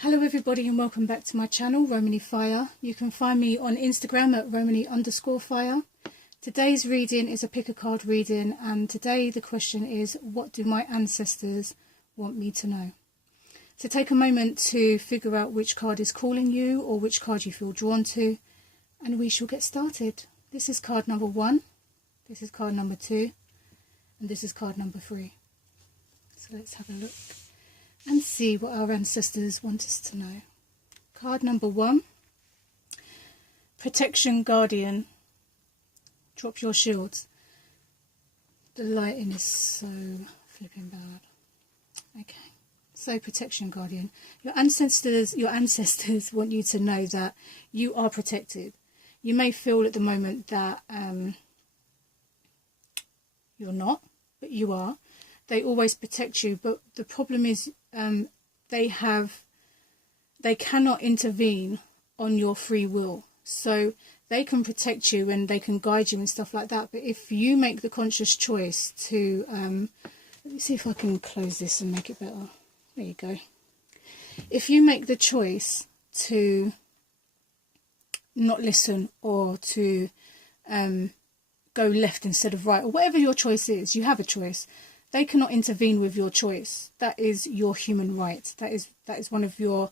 Hello everybody and welcome back to my channel, Romani Fire. You can find me on Instagram at Romani_fire. Today's reading is a pick a card reading, and today the question is, what do my ancestors want me to know? So take a moment to figure out which card is calling you or which card you feel drawn to, and we shall get started. This is card number 1, this is card number 2, and this is card number 3. So let's have a look and see what our ancestors want us to know. Card number 1, Protection Guardian. Drop your shields. The lighting is so flipping bad. Okay, so Protection Guardian. Your ancestors want you to know that you are protected. You may feel at the moment that you're not, but you are. They always protect you, but the problem is they cannot intervene on your free will. So they can protect you and they can guide you and stuff like that, but if you make the conscious choice to let me see if I can close this and make it better. There you go. If you make the choice to not listen or to go left instead of right, or whatever your choice is, you have a choice. They cannot intervene with your choice. That is your human right. That is one of your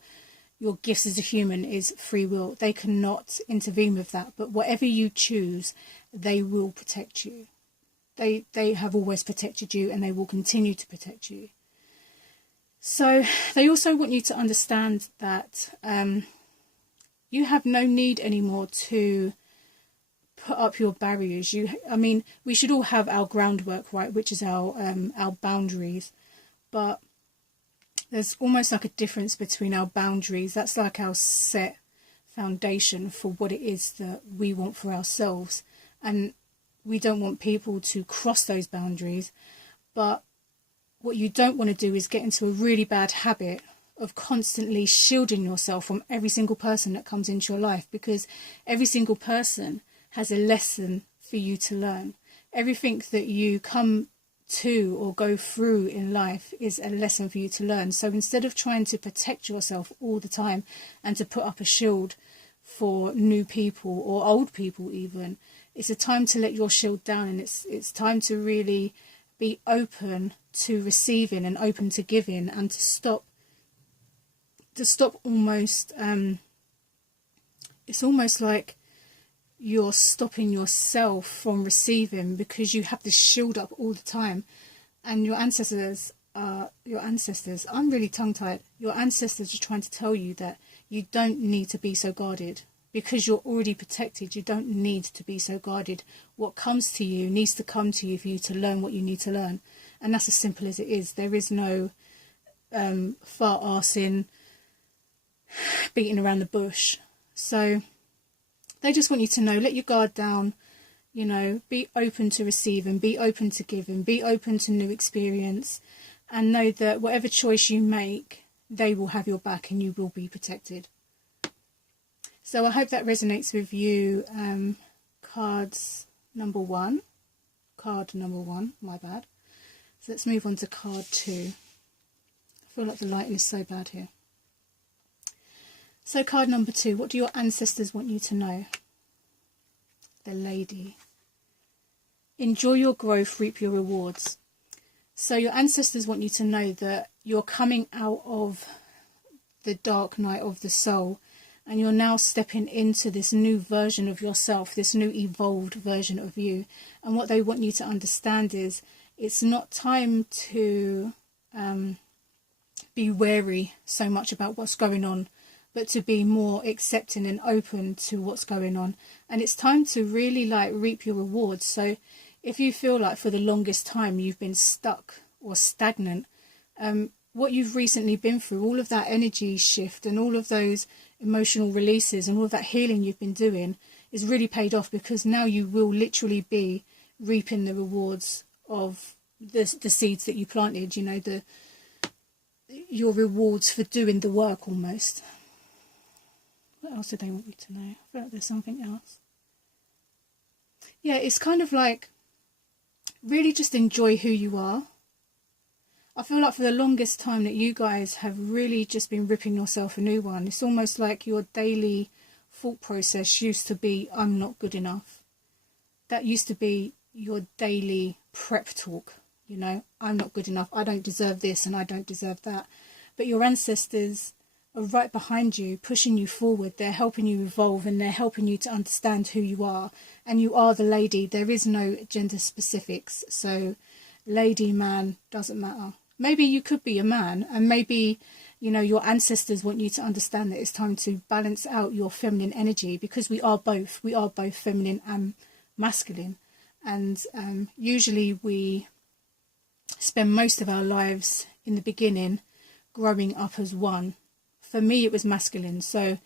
gifts as a human, is free will. They cannot intervene with that. But whatever you choose, they will protect you. They have always protected you, and they will continue to protect you. So they also want you to understand that you have no need anymore to put up your barriers. I mean, we should all have our groundwork, right, which is our boundaries, but there's almost like a difference between our boundaries. That's like our set foundation for what it is that we want for ourselves, and we don't want people to cross those boundaries. But what you don't want to do is get into a really bad habit of constantly shielding yourself from every single person that comes into your life, because every single person has a lesson for you to learn. Everything that you come to or go through in life is a lesson for you to learn. So instead of trying to protect yourself all the time and to put up a shield for new people or old people even, it's a time to let your shield down, and it's time to really be open to receiving and open to giving, and to stop almost it's almost like you're stopping yourself from receiving, because you have this shield up all the time. And your ancestors, I'm really tongue-tied. Your ancestors are trying to tell you that you don't need to be so guarded, because you're already protected. You don't need to be so guarded. What comes to you needs to come to you for you to learn what you need to learn. And that's as simple as it is. There is no far-arsing, beating around the bush. So they just want you to know, let your guard down, be open to receive and be open to give and be open to new experience, and know that whatever choice you make, they will have your back and you will be protected. So I hope that resonates with you. Card number 1, my bad. So let's move on to card 2. I feel like the lighting is so bad here. So card number 2, what do your ancestors want you to know? The Lady. Enjoy your growth, reap your rewards. So your ancestors want you to know that you're coming out of the dark night of the soul, and you're now stepping into this new version of yourself, this new evolved version of you. And what they want you to understand is, it's not time to be wary so much about what's going on, but to be more accepting and open to what's going on. And it's time to really reap your rewards. So if you feel like for the longest time you've been stuck or stagnant, what you've recently been through, all of that energy shift and all of those emotional releases and all of that healing you've been doing is really paid off, because now you will literally be reaping the rewards of the seeds that you planted, your rewards for doing the work almost. What else do they want me to know? I feel like there's something else. Yeah, it's kind of like, really just enjoy who you are. I feel like for the longest time that you guys have really just been ripping yourself a new one. It's almost like your daily thought process used to be, I'm not good enough. That used to be your daily prep talk, you know, I'm not good enough, I don't deserve this and I don't deserve that. But your ancestors are right behind you, pushing you forward. They're helping you evolve, and they're helping you to understand who you are. And you are the lady. There is no gender specifics. So lady, man, doesn't matter. Maybe you could be a man, and maybe, you know, your ancestors want you to understand that it's time to balance out your feminine energy, because we are both. We are both feminine and masculine. And usually we spend most of our lives in the beginning growing up as one. For me, it was masculine. So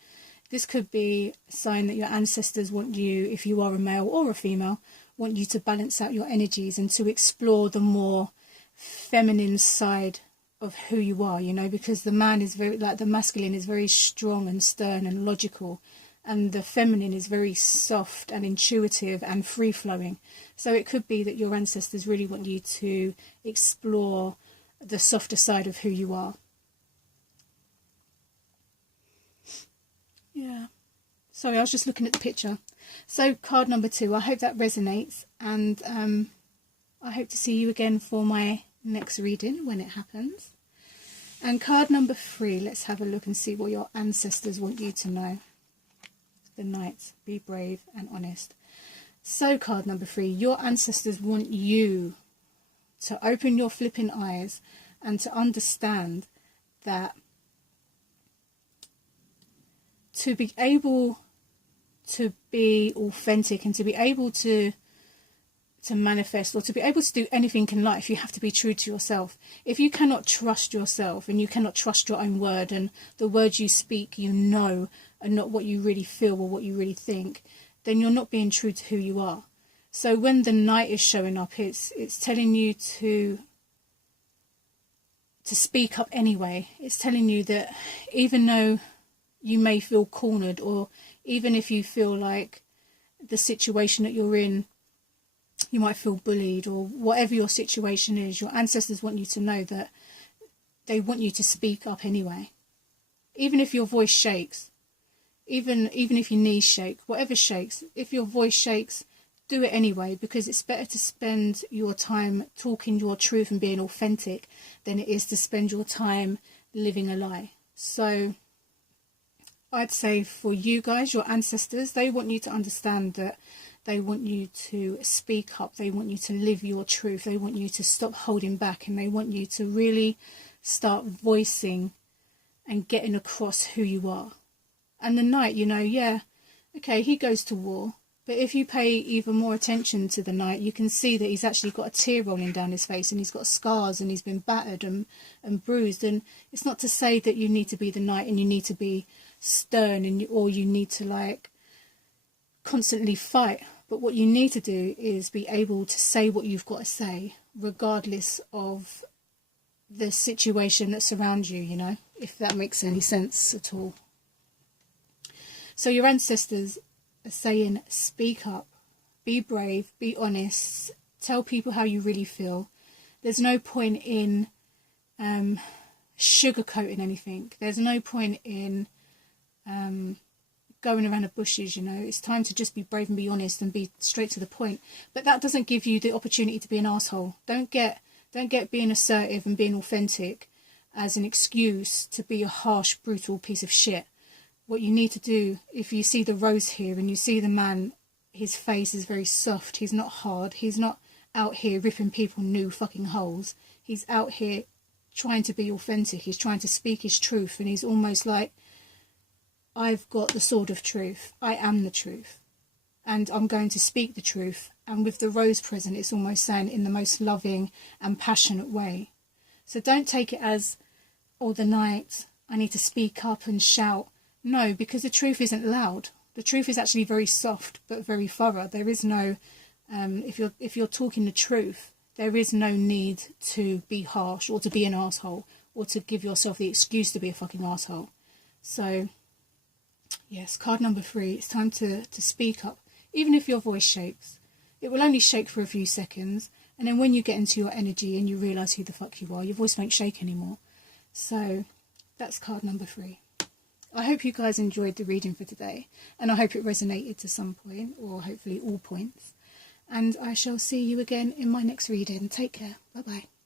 this could be a sign that your ancestors want you, if you are a male or a female, want you to balance out your energies and to explore the more feminine side of who you are, you know, because the man is very, like the masculine is very strong and stern and logical, and the feminine is very soft and intuitive and free-flowing. So it could be that your ancestors really want you to explore the softer side of who you are. Yeah. Sorry, I was just looking at the picture. So card number 2, I hope that resonates, and I hope to see you again for my next reading when it happens. And card number 3, let's have a look and see what your ancestors want you to know. The Knight, be brave and honest. So card number 3, your ancestors want you to open your flipping eyes and to understand that to be able to be authentic and to be able to manifest, or to be able to do anything in life, you have to be true to yourself. If you cannot trust yourself, and you cannot trust your own word, and the words you speak, you know, are not what you really feel or what you really think, then you're not being true to who you are. So when the Knight is showing up, it's telling you to speak up anyway. It's telling you that even though you may feel cornered, or even if you feel like the situation that you're in, you might feel bullied, or whatever your situation is, your ancestors want you to know that they want you to speak up anyway. Even if your voice shakes, even if your knees shake, whatever shakes, if your voice shakes, do it anyway, because it's better to spend your time talking your truth and being authentic than it is to spend your time living a lie. So I'd say for you guys, your ancestors, they want you to understand that they want you to speak up. They want you to live your truth. They want you to stop holding back, and they want you to really start voicing and getting across who you are. And the Knight, you know, yeah, okay, he goes to war. But if you pay even more attention to the Knight, you can see that he's actually got a tear rolling down his face, and he's got scars, and he's been battered and bruised. And it's not to say that you need to be the Knight and you need to be stern, and or you need to like constantly fight. But what you need to do is be able to say what you've got to say, regardless of the situation that surrounds you, you know, if that makes any sense at all. So your ancestors are saying, speak up, be brave, be honest, tell people how you really feel. There's no point in sugarcoating anything. There's no point in going around the bushes, you know. It's time to just be brave and be honest and be straight to the point. But that doesn't give you the opportunity to be an asshole. Don't get being assertive and being authentic as an excuse to be a harsh, brutal piece of shit. What you need to do, if you see the rose here and you see the man, his face is very soft, he's not hard, he's not out here ripping people new fucking holes. He's out here trying to be authentic, he's trying to speak his truth, and he's almost like, I've got the sword of truth, I am the truth, and I'm going to speak the truth. And with the rose present, it's almost saying in the most loving and passionate way. So don't take it as, oh, the Knight, I need to speak up and shout. No, because the truth isn't loud. The truth is actually very soft but very thorough. There is no, if you're talking the truth, there is no need to be harsh or to be an asshole or to give yourself the excuse to be a fucking asshole. So, yes, card number 3, it's time to speak up. Even if your voice shakes, it will only shake for a few seconds, And then when you get into your energy and you realise who the fuck you are, your voice won't shake anymore. So that's card number 3. I hope you guys enjoyed the reading for today, and I hope it resonated to some point, or hopefully all points. And I shall see you again in my next reading. Take care. Bye bye.